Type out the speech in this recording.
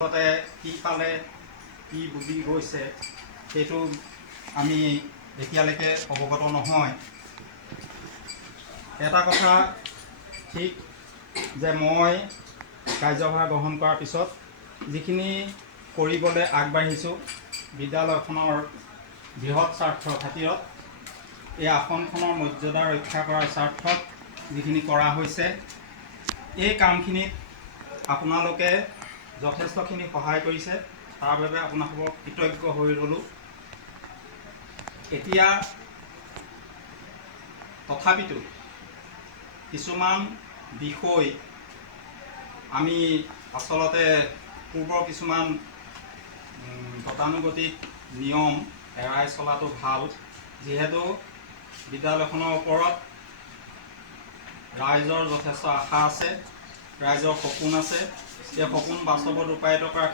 কি পালে কি বুজি গৈছে সেইটো আমি এতিয়ালৈকে অৱগত নহয়। এটা কথা ঠিক যে মই কাৰ্যভাৰ গ্ৰহণ কৰাৰ পিছত যিখিনি কৰিবলৈ আগবাঢ়িছোঁ বিদ্যালয়খনৰ বৃহৎ স্বাৰ্থৰ খাতিৰত, এই আসনখনৰ মৰ্যাদা ৰক্ষা কৰাৰ স্বাৰ্থত যিখিনি কৰা হৈছে, এই কামখিনিত আপোনালোকে যথেষ্টখিনি সহায় কৰিছে, তাৰ বাবে আপোনালোকক কৃতজ্ঞ হৈ ৰ'লোঁ। এতিয়া তথাপিতো কিছুমান বিষয় আমি আচলতে পূৰ্বৰ কিছুমান গতানুগতিক নিয়ম এৰাই চলাটো ভাল, যিহেতু বিদ্যালয়খনৰ ওপৰত ৰাইজৰ যথেষ্ট আশা আছে, ৰাইজৰ সপোন আছে। এই সপোন বাস্তৱত ৰূপায়িত কৰাৰ